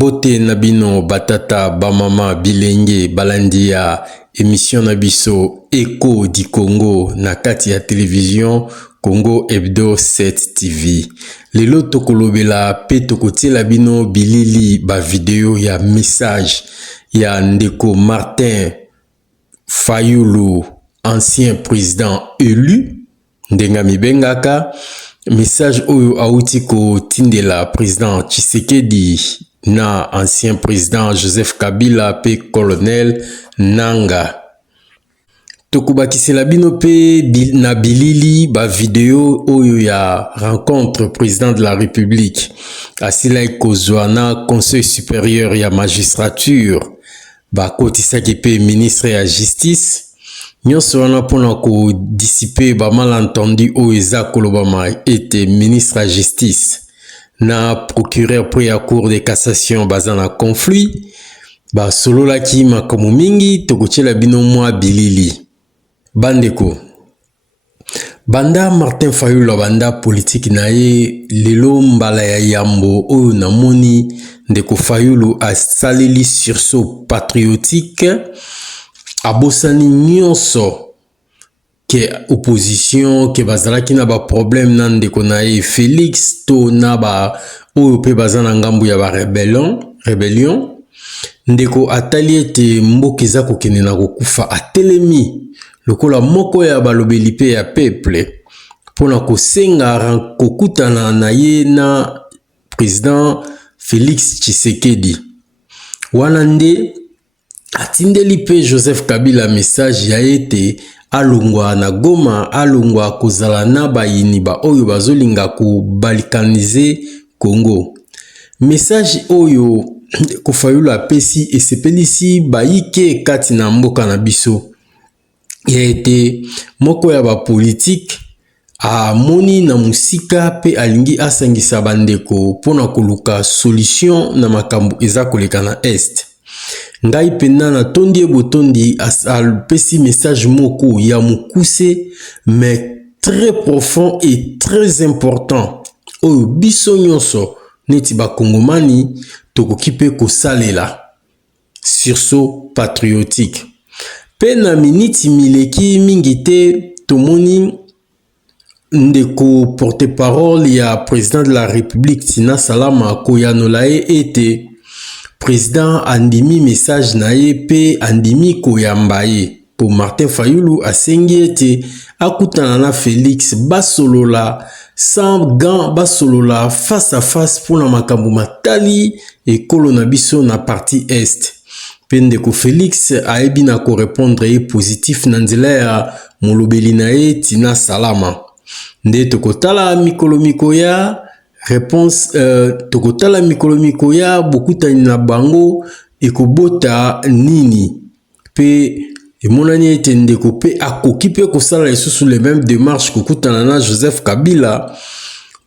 Mbote Nabino Batata Bamama Bilenge Balandia émission Nabiso Echo du Congo na kati ya télévision Congo Hebdo 7 TV. Lelo tokolobela pe tokotiela bino bilili ba video ya message ya ndeko Martin Fayulu, ancien président élu ndenga mibengaka. Message oyo auti ko tindela président Tshisekedi na ancien président Joseph Kabila pe colonel Nanga. Tokubakisela bino pe na bilili ba video oyo ya rencontre président de la République asila ikozwana conseil supérieur ya magistrature ba kotisaki pe ministre ya justice. Nyonso wana pona ko dissiper ba malentendu oyo eza kolobama ete ministre ya justice na procureur pour la cour de cassation bazana conflit ba sololaki makambo mingi tokotiela bino mwa bilili. Bandeko banda Martin Fayulu banda politique na ye lelo mbala ya yambo oyo namoni ndeko Fayulu asaleli sursaut patriotique abosani nyonso ke opposition ke bazalaki na ba problème na ndeko na ye Félix to na ba oyo pe bazana ngambu ya ba rebellion ndeko atali ete mboka eza kokende na kokufa atelemi lokola moko ya balobeli pe ya peuple pona kosenga kokutana na ye na président Félix Tshisekedi. Wana nde atindeli pe Joseph Kabila message ya ete alongwa na Goma, alongwa kozala na bayini ba oyo bazolinga ko balkanize Congo. Message oyo ko Fayulu apesi esepelisi bayike kati na mboka na biso. Ya ete moko ya ba politique amoni na musika pe alingi asangisa bandeko pona koluka solution na makambo eza koleka na est. Ngai pena na tondi botondi alpesi message moko ya mukuse mais très profond et très important oyo biso nyonso neti ba kongomani tokoki pe kosalela sursaut patriotique. Pe na miniti mileki mingi te tomoni ndeko porte-parole ya président de la République Tina Salama koyanola ete président andimi message na ye pe andimi koyamba ye po Martin Fayulu asengi ete akutana na Félix basolola sans gants, basolola face à face pour na makambo matali ekolo na biso na partie est. Pendeko Félix aebi na ko répondre ye positif na nzela ya molobeli na ye Tina Salama. Nde tokotala mikolo ya réponse tokotala mikolo ya bokutani na bango ekobota nini pe emonani ete ndeko pe akoki pe kosala lisusu les mêmes démarches kokutana na Joseph Kabila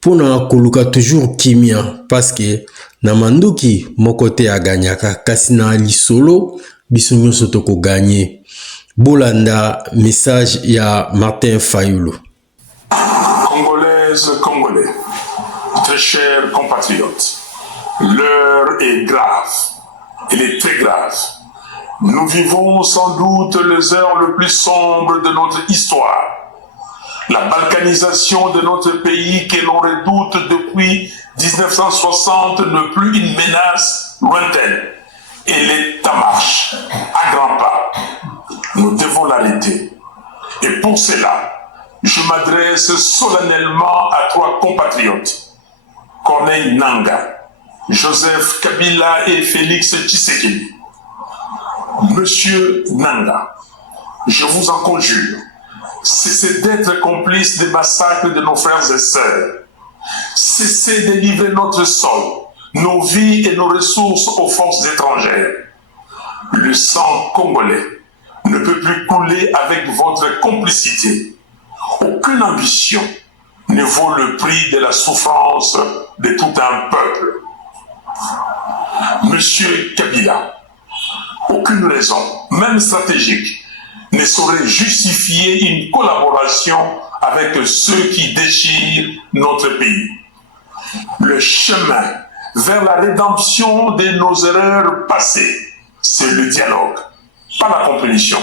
pona koluka toujours kimia parce que na manduki moko te aganyaka kasi na lisolo biso nyonso toko gagner. Bolanda message ya Martin Fayulu. Congolaises, Congolais, très chers compatriotes, l'heure est grave, elle est très grave. Nous vivons sans doute les heures les plus sombres de notre histoire. La balkanisation de notre pays que l'on redoute depuis 1960 n'est plus une menace lointaine. Elle est en marche, à grands pas. Nous devons l'arrêter. Et pour cela, je m'adresse solennellement à trois compatriotes, Corneille Nanga, Joseph Kabila et Félix Tshisekedi. Monsieur Nanga, je vous en conjure, cessez d'être complice des massacres de nos frères et sœurs. Cessez de livrer notre sol, nos vies et nos ressources aux forces étrangères. Le sang congolais ne peut plus couler avec votre complicité. Aucune ambition ne vaut le prix de la souffrance de tout un peuple. Monsieur Kabila, aucune raison, même stratégique, ne saurait justifier une collaboration avec ceux qui déchirent notre pays. Le chemin vers la rédemption de nos erreurs passées, c'est le dialogue, pas la compétition.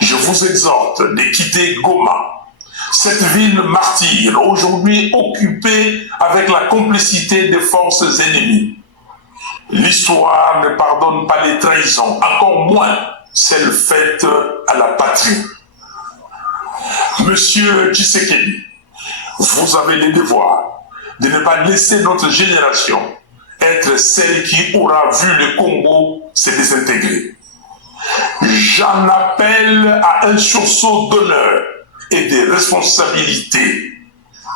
Je vous exhorte de quitter Goma, cette ville martyre, aujourd'hui occupée avec la complicité des forces ennemies. L'histoire ne pardonne pas les trahisons, encore moins celles faites à la patrie. Monsieur Tshisekedi, vous avez le devoir de ne pas laisser notre génération être celle qui aura vu le Congo se désintégrer. J'en appelle à un sursaut d'honneur et de responsabilité.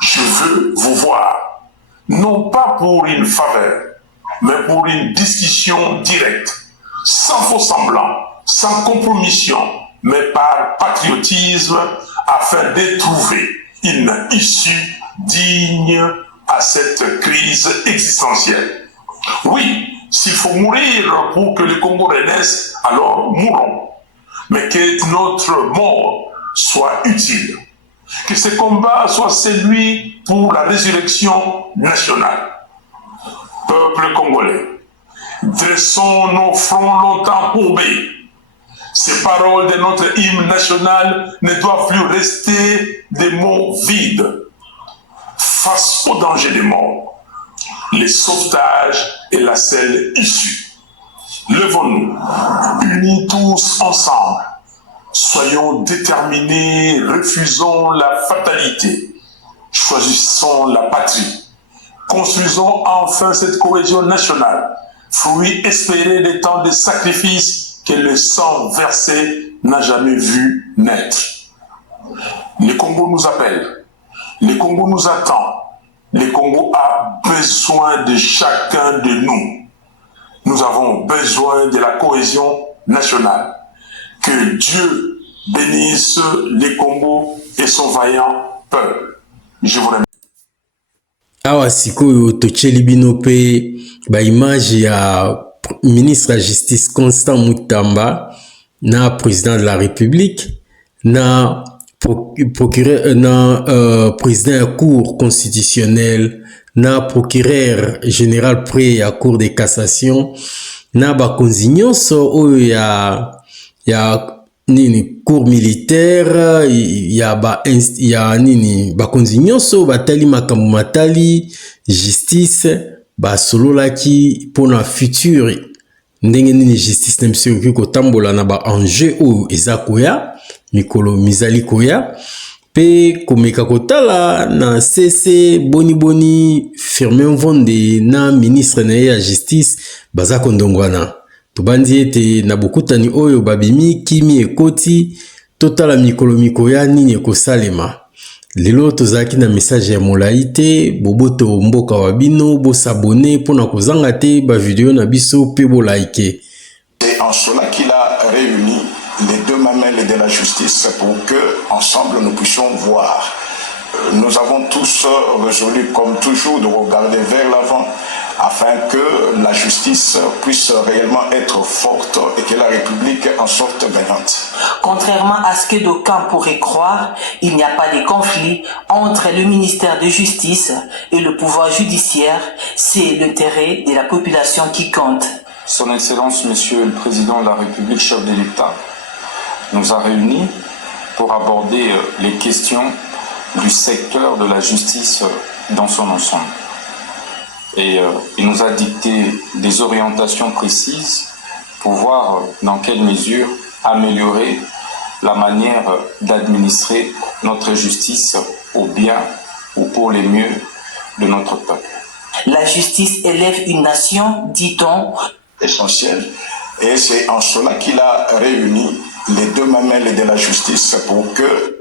Je veux vous voir, non pas pour une faveur, mais pour une discussion directe, sans faux semblant, sans compromission, mais par patriotisme, afin de trouver une issue digne à cette crise existentielle. Oui, s'il faut mourir pour que le Congo renaisse, alors mourons. Mais que notre mort soit utile. Que ce combat soit celui pour la résurrection nationale. Peuple congolais, dressons nos fronts longtemps courbés. Ces paroles de notre hymne national ne doivent plus rester des mots vides. Face au danger des morts, le sauvetage est la seule issue. Levons-nous, unis tous ensemble. Soyons déterminés, refusons la fatalité. Choisissons la patrie. Construisons enfin cette cohésion nationale, fruit espéré des temps de sacrifice que le sang versé n'a jamais vu naître. Le Congo nous appelle, le Congo nous attend, le Congo a besoin de chacun de nous. Nous avons besoin de la cohésion nationale. Que Dieu bénisse le Congo et son vaillant peuple. Je vous remercie. Awa sikoyo tocheli bino pe ba image ya ministre de la Justice Constant Mutamba na président de la République na procureur na président ya cour constitutionnelle na procureur général près ya cour de cassation na bakonzi nyonso oyo ya nini cour militaire ya nini bakonzi nyonso batali makambo matali justice basololaki pona futur ndenge nini justice na biso ekoki kotambola na ba enjeu oyo eza koya mikolo mizali koya pe komeka kotala na CC boni Firmin Mvonde na ministre na ya justice baza kondongwana tobandi ete na bokutani oyo babimi kimi ekoti totala mikolo mikoya nini ekosalema. Lelo tozaki na message ya molai te boboto mboka wa bino bosabone pona kozanga te ba vidéo na biso pe bo like. C'est en cela qu'il a réuni les deux mamelles de la justice pour que ensemble nous puissions voir. Nous avons tous résolu comme toujours de regarder vers l'avant afin que la justice puisse réellement être forte et que la République en sorte gagnante. Contrairement à ce que d'aucuns pourraient croire, il n'y a pas de conflit entre le ministère de Justice et le pouvoir judiciaire. C'est l'intérêt de la population qui compte. Son Excellence, Monsieur le Président de la République, chef de l'État, nous a réunis pour aborder les questions du secteur de la justice dans son ensemble. Et il nous a dicté des orientations précises pour voir dans quelle mesure améliorer la manière d'administrer notre justice au bien ou pour le mieux de notre peuple. La justice élève une nation, dit-on. Essentiel. Et c'est en cela qu'il a réuni les deux mamelles de la justice pour que